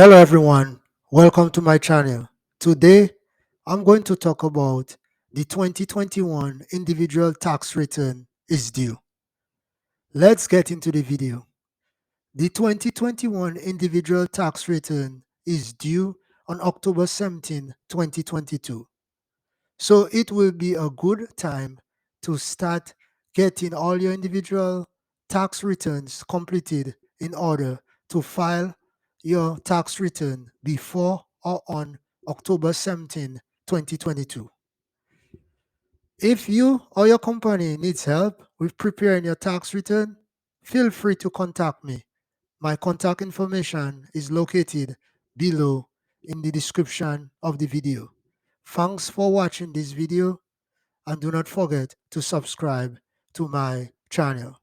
Hello everyone, welcome to my channel. Today, I'm going to talk about the 2021 individual tax return is due. Let's get into the video. The 2021 individual tax return is due on October 17, 2022. So it will be a good time to start getting all your individual tax returns completed in order to file your tax return before or on October 17, 2022. If you or your company needs help with preparing your tax return, feel free to contact me. My contact information is located below in the description of the video. Thanks for watching this video and do not forget to subscribe to my channel.